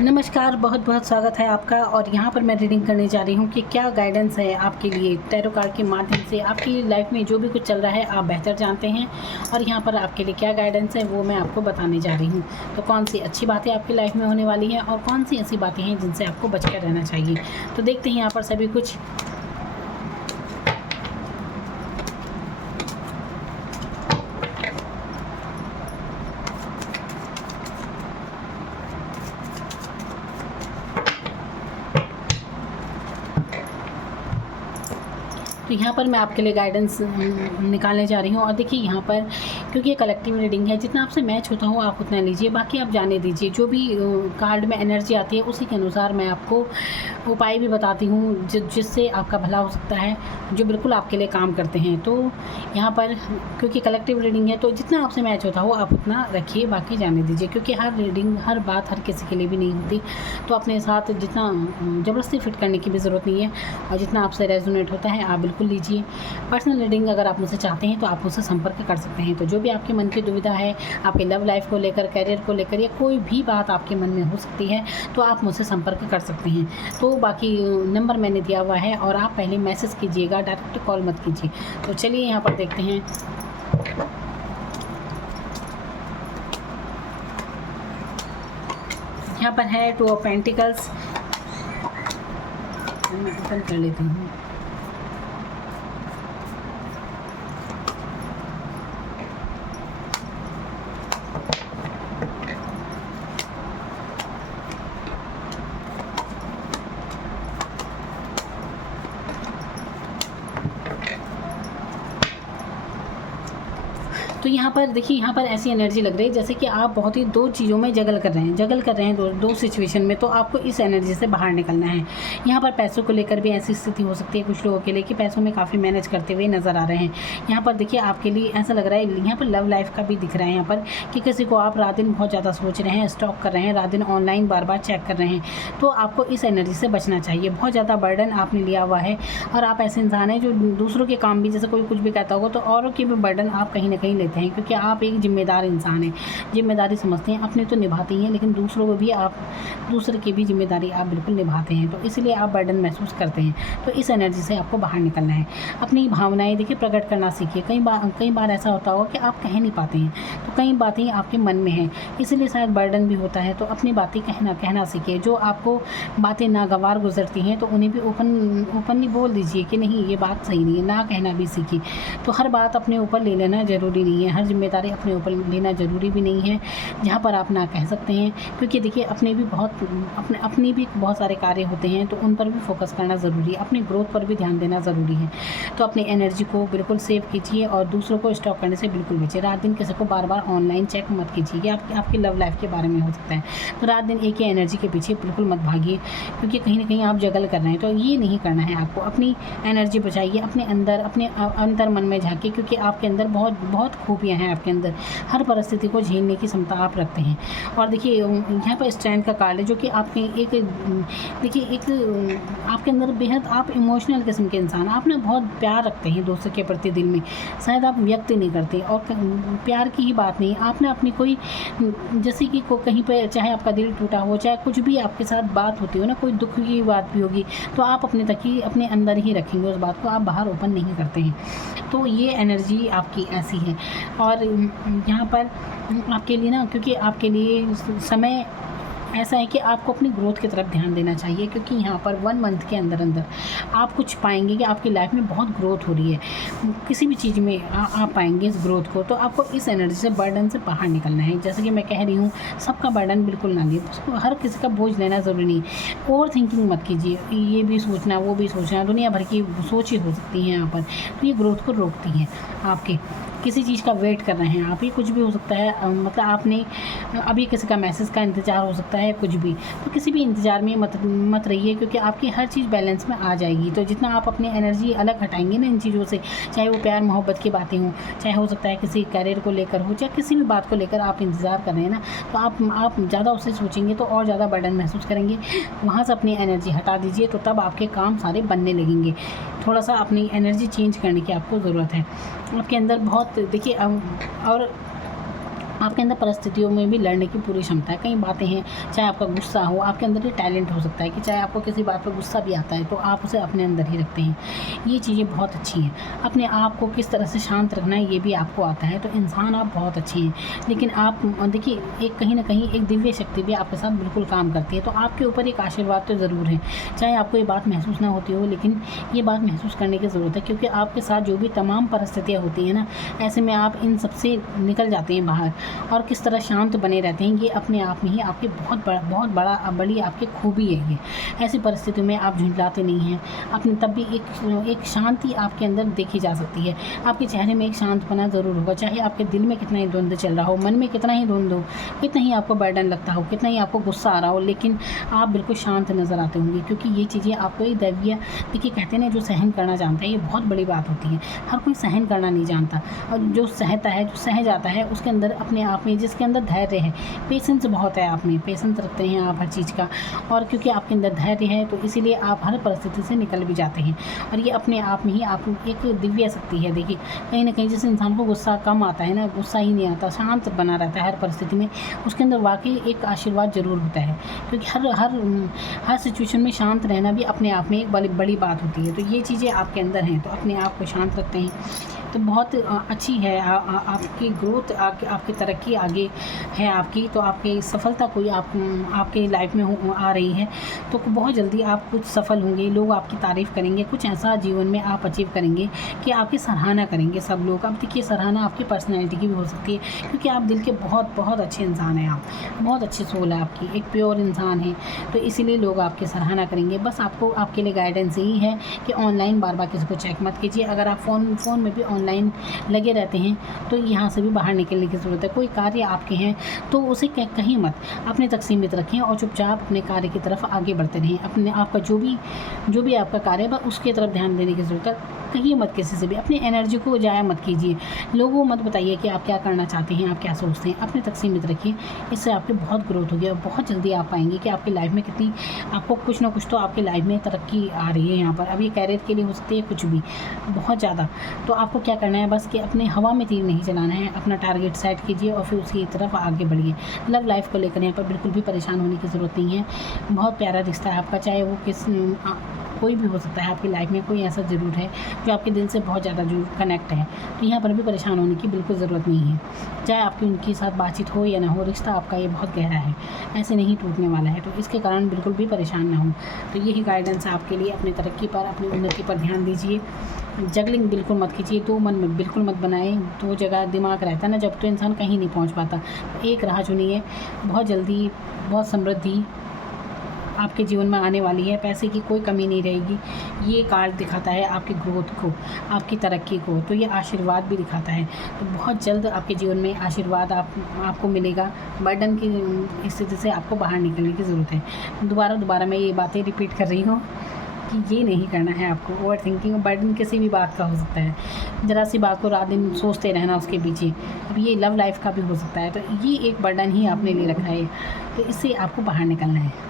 नमस्कार, बहुत बहुत स्वागत है आपका। और यहाँ पर मैं रीडिंग करने जा रही हूँ कि क्या गाइडेंस है आपके लिए टैरो कार्ड के माध्यम से। आपकी लाइफ में जो भी कुछ चल रहा है आप बेहतर जानते हैं, और यहाँ पर आपके लिए क्या गाइडेंस है वो मैं आपको बताने जा रही हूँ। तो कौन सी अच्छी बातें आपकी लाइफ में होने वाली हैं और कौन सी ऐसी बातें हैं जिनसे आपको बचकर रहना चाहिए। तो देखते हैं यहाँ पर सभी कुछ। तो यहाँ पर मैं आपके लिए गाइडेंस निकालने जा रही हूँ। और देखिए यहाँ पर, क्योंकि ये कलेक्टिव रीडिंग है, जितना आपसे मैच होता हो आप उतना लीजिए, बाकी आप जाने दीजिए। जो भी कार्ड में एनर्जी आती है उसी के अनुसार मैं आपको उपाय भी बताती हूँ जिससे आपका भला हो सकता है, जो बिल्कुल आपके लिए काम करते हैं। तो यहाँ पर क्योंकि कलेक्टिव रीडिंग है तो जितना आपसे मैच होता हो आप उतना रखिए, बाकी जाने दीजिए, क्योंकि हर रीडिंग हर बात हर किसी के लिए भी नहीं होती। तो अपने साथ जितना ज़बरदस्ती फिट करने की भी ज़रूरत नहीं है, और जितना आपसे रेजोनेट होता है आप बिल्कुल लीजिए। पर्सनल रीडिंग अगर आप मुझसे चाहते हैं तो आप मुझसे संपर्क कर सकते हैं। तो जो भी आपके मन की दुविधा है, आपके लव लाइफ को लेकर, करियर को लेकर, या कोई भी बात आपके मन में हो सकती है, तो आप मुझसे संपर्क कर सकते हैं। तो बाकी नंबर मैंने दिया हुआ है, और आप पहले मैसेज कीजिएगा, डायरेक्ट कॉल मत कीजिए। तो चलिए यहाँ पर देखते हैं। यहाँ पर है 2 ऑफ पेंटिकल्स। मैं ओपन कर लेती हूँ। तो यहाँ पर देखिए, यहाँ पर ऐसी एनर्जी लग रही है जैसे कि आप बहुत ही 2 चीज़ों में जगल कर रहे हैं दो सिचुएशन में। तो आपको इस एनर्जी से बाहर निकलना है। यहाँ पर पैसों को लेकर भी ऐसी स्थिति हो सकती है कुछ लोगों के लिए कि पैसों में काफ़ी मैनेज करते हुए नज़र आ रहे हैं। यहाँ पर देखिए आपके लिए ऐसा लग रहा है, यहाँ पर लव लाइफ का भी दिख रहा है यहाँ पर, कि किसी को आप रात दिन बहुत ज़्यादा सोच रहे हैं, स्टॉक कर रहे हैं, रात दिन ऑनलाइन बार बार चेक कर रहे हैं। तो आपको इस एनर्जी से बचना चाहिए। बहुत ज़्यादा बर्डन आपने लिया हुआ है, और आप ऐसे इंसान हैं जो दूसरों के काम भी, जैसे कोई कुछ भी कहता होगा तो औरों के भी बर्डन आप कहीं ना कहीं लेते हैं, क्योंकि आप एक जिम्मेदार इंसान हैं। जिम्मेदारी समझते हैं, अपनी तो निभाते ही हैं, लेकिन दूसरों को भी आप, दूसरे की भी जिम्मेदारी आप बिल्कुल निभाते हैं। तो इसलिए आप बर्डन महसूस करते हैं। तो इस एनर्जी से आपको बाहर निकलना है। अपनी भावनाएं देखिए प्रकट करना सीखिए। कई बार ऐसा होता होगा कि आप कह नहीं पाते हैं, तो कई बातें आपके मन में हैं, इसलिए शायद बर्डन भी होता है। तो अपनी बातें कहना सीखिए। जो आपको बातें नागवार गुजरती हैं तो उन्हें भी ओपनली बोल दीजिए कि नहीं, ये बात सही नहीं है। ना कहना भी सीखिए। तो हर बात अपने ऊपर ले लेना ज़रूरी नहीं है, हर जिम्मेदारी अपने ऊपर लेना ज़रूरी भी नहीं है। जहाँ पर आप ना कह सकते हैं, क्योंकि देखिए अपने भी बहुत सारे कार्य होते हैं, तो उन पर भी फोकस करना ज़रूरी है। अपनी ग्रोथ पर भी ध्यान देना ज़रूरी है। तो अपनी एनर्जी को बिल्कुल सेव कीजिए, और दूसरों को स्टॉक करने से बिल्कुल बचिए। रात दिन किसी को बार बार ऑनलाइन चेक मत कीजिए। ये आपकी लव लाइफ के बारे में हो सकता है। तो रात दिन एक ही एनर्जी के पीछे बिल्कुल मत भागिए, क्योंकि कहीं ना कहीं आप जगल कर रहे हैं। तो ये नहीं करना है आपको। अपनी एनर्जी बचाइए, अपने अंदर मन में झांकिए, क्योंकि आपके अंदर बहुत खूबियाँ हैं। आपके अंदर हर परिस्थिति को झेलने की क्षमता आप रखते हैं। और देखिए यहाँ पर स्ट्रेंथ का कार्ड है, जो कि आपके आपके अंदर बेहद आप इमोशनल किस्म के इंसान, आप ना बहुत प्यार रखते हैं दूसरे के प्रति दिल में, शायद आप व्यक्त नहीं करते। और प्यार की ही बात नहीं, आप ना अपनी कोई, जैसे कि कहीं पर चाहे आपका दिल टूटा हो, चाहे कुछ भी आपके साथ बात होती हो ना, कोई दुख की बात भी होगी, तो आप अपने तक ही, अपने अंदर ही रखेंगे उस बात को, आप बाहर ओपन नहीं करते हैं। तो ये एनर्जी आपकी ऐसी है। और यहाँ पर आपके लिए ना, क्योंकि आपके लिए समय ऐसा है कि आपको अपनी ग्रोथ की तरफ ध्यान देना चाहिए, क्योंकि यहाँ पर 1 मंथ के अंदर आप कुछ पाएंगे कि आपकी लाइफ में बहुत ग्रोथ हो रही है। किसी भी चीज़ में आप पाएंगे इस ग्रोथ को। तो आपको इस एनर्जी से, बर्डन से बाहर निकलना है। जैसे कि मैं कह रही हूँ, सबका बर्डन बिल्कुल ना लिए, उसको हर किसी का बोझ लेना ज़रूरी नहीं। ओवर थिंकिंग मत कीजिए, ये भी सोचना वो भी सोचना, दुनिया भर की सोच ही हो सकती है यहाँ पर। तो ये ग्रोथ को रोकती है। आपके किसी चीज़ का वेट कर रहे हैं आप, ये कुछ भी हो सकता है, मतलब आपने अभी किसी का मैसेज का इंतज़ार हो सकता है, कुछ भी। तो किसी भी इंतज़ार में मत रहिए, क्योंकि आपकी हर चीज़ बैलेंस में आ जाएगी। तो जितना आप अपनी एनर्जी अलग हटाएंगे ना इन चीज़ों से, चाहे वो प्यार मोहब्बत की बातें हों, चाहे हो सकता है किसी करियर को लेकर हो, चाहे किसी भी बात को लेकर आप इंतज़ार कर रहे हैं ना, तो आप ज़्यादा उससे सोचेंगे तो और ज़्यादा बर्डन महसूस करेंगे। वहाँ से अपनी एनर्जी हटा दीजिए, तो तब आपके काम सारे बनने लगेंगे। थोड़ा सा अपनी एनर्जी चेंज करने की आपको ज़रूरत है। आपके अंदर बहुत देखिए, और आपके अंदर परिस्थितियों में भी लड़ने की पूरी क्षमता है। कई बातें हैं, चाहे आपका गुस्सा हो, आपके अंदर ये टैलेंट हो सकता है कि चाहे आपको किसी बात पर गुस्सा भी आता है तो आप उसे अपने अंदर ही रखते हैं। ये चीज़ें बहुत अच्छी हैं। अपने आप को किस तरह से शांत रखना है ये भी आपको आता है, तो इंसान आप बहुत अच्छे हैं। लेकिन आप देखिए, एक कहीं न कहीं एक दिव्य शक्ति भी आपके साथ बिल्कुल काम करती है, तो आपके ऊपर एक आशीर्वाद तो ज़रूर है। चाहे आपको ये बात महसूस ना होती हो, लेकिन ये बात महसूस करने की ज़रूरत है, क्योंकि आपके साथ जो भी तमाम परिस्थितियाँ होती हैं ना, ऐसे में आप इन सब से निकल जाते हैं बाहर और किस तरह शांत बने रहते हैं। ये अपने आप में ही आपकी बड़ी आपकी खूबी है ये। ऐसी परिस्थितियों में आप झुँझलाते नहीं हैं, अपने तब भी एक शांति आपके अंदर देखी जा सकती है। आपके चेहरे में एक शांतपना ज़रूर होगा, चाहे आपके दिल में कितना ही द्वंद चल रहा हो, मन में कितना ही द्वंद हो, कितना ही आपको बर्डन लगता हो, कितना ही आपको गुस्सा आ रहा हो, लेकिन आप बिल्कुल शांत नज़र आते होंगे, क्योंकि ये चीज़ें आपको एक दैवीय, देखिए कहते हैं ना, जो सहन करना जानता है, ये बहुत बड़ी बात होती है। हर कोई सहन करना नहीं जानता, और जो सहता है, जो सह जाता है, उसके अंदर अपने आप में, जिसके अंदर धैर्य है, पेशेंस बहुत है, आप में पेशेंस रखते हैं आप हर चीज़ का, और क्योंकि आपके अंदर धैर्य है तो इसीलिए आप हर परिस्थिति से निकल भी जाते हैं। और ये अपने आप में ही आप एक दिव्य शक्ति है। देखिए, कहीं न कहीं जिस इंसान को गुस्सा कम आता है ना, गुस्सा ही नहीं आता, शांत बना रहता है हर परिस्थिति में, उसके अंदर वाक़ई एक आशीर्वाद ज़रूर होता है, क्योंकि हर सिचुएशन में शांत रहना भी अपने आप में एक बड़ी बात होती है। तो ये चीज़ें आपके अंदर हैं, तो अपने आप को शांत रखते हैं तो बहुत अच्छी है आपकी ग्रोथ, आपकी तरक्की आगे है आपकी, तो आपकी सफलता कोई आपके लाइफ में आ रही है, तो बहुत जल्दी आप कुछ सफल होंगे, लोग आपकी तारीफ़ करेंगे, कुछ ऐसा जीवन में आप अचीव करेंगे कि आपकी सराहना करेंगे सब लोग। अब देखिए, सराहना आपकी पर्सनैलिटी की भी हो सकती है, क्योंकि आप दिल के बहुत बहुत अच्छे इंसान हैं, आप बहुत अच्छी सोल है आपकी, एक प्योर इंसान है, तो इसीलिए लोग आपकी सराहना करेंगे। बस आपको, आपके लिए गाइडेंस यही है कि ऑनलाइन बार बार किसी को चेक मत कीजिए। अगर आप फ़ोन में भी ऑनलाइन लगे रहते हैं तो यहाँ से भी बाहर निकलने की ज़रूरत है। कोई कार्य आपके हैं तो उसे कहीं मत, अपने तक सीमित रखें और चुपचाप अपने कार्य की तरफ आगे बढ़ते रहें। अपने आपका जो भी आपका कार्य है, बस उसकी तरफ ध्यान देने की ज़रूरत है। कहिए मत किसी से भी, अपनी एनर्जी को ज़ाया मत कीजिए, लोगों को मत बताइए कि आप क्या करना चाहते हैं, आप क्या सोचते हैं, अपने तक सीमित रखिए। इससे आपकी बहुत ग्रोथ होगी और बहुत जल्दी आप पाएंगे कि आपकी लाइफ में कितनी, आपको कुछ ना कुछ तो आपकी लाइफ में तरक्की आ रही है यहाँ पर। अब ये कैरियर के लिए हो सकती है, कुछ भी बहुत ज़्यादा। तो आपको क्या करना है, बस कि अपने हवा में तीर नहीं चलाना है, अपना टारगेट सेट कीजिए और फिर उसकी तरफ आगे बढ़िए। लव लाइफ को लेकर यहाँ पर बिल्कुल भी परेशान होने की ज़रूरत नहीं है। बहुत प्यारा रिश्ता है आपका, चाहे वो कोई भी हो सकता है आपकी लाइफ में, कोई ऐसा ज़रूर है जो आपके दिल से बहुत ज़्यादा जुड़ कनेक्ट है, तो यहाँ पर भी परेशान होने की बिल्कुल ज़रूरत नहीं है। चाहे आपकी उनके साथ बातचीत हो या ना हो, रिश्ता आपका ये बहुत गहरा है, ऐसे नहीं टूटने वाला है, तो इसके कारण बिल्कुल भी परेशान ना हो। तो यही गाइडेंस है आपके लिए। अपनी तरक्की पर, अपनी उन्नति पर ध्यान दीजिए। जगलिंग बिल्कुल मत कीजिए, दो मन में बिल्कुल मत बनाएं। दो जगह दिमाग रहता है ना जब, तो इंसान कहीं नहीं पहुँच पाता। एक राह चुनिए, बहुत जल्दी बहुत समृद्धि आपके जीवन में आने वाली है, पैसे की कोई कमी नहीं रहेगी। ये कार्ड दिखाता है आपकी ग्रोथ को, आपकी तरक्की को, तो ये आशीर्वाद भी दिखाता है। तो बहुत जल्द आपके जीवन में आशीर्वाद आपको मिलेगा। बर्डन की स्थिति से आपको बाहर निकलने की ज़रूरत है। दोबारा मैं ये बातें रिपीट कर रही हूँ कि ये नहीं करना है आपको। ओवर थिंकिंग, बर्डन किसी भी बात का हो सकता है, ज़रा सी बात को रात दिन सोचते रहना उसके पीछे। अब ये लव लाइफ का भी हो सकता है, तो ये एक बर्डन ही आपने ले रखा है, तो इससे आपको बाहर निकलना है।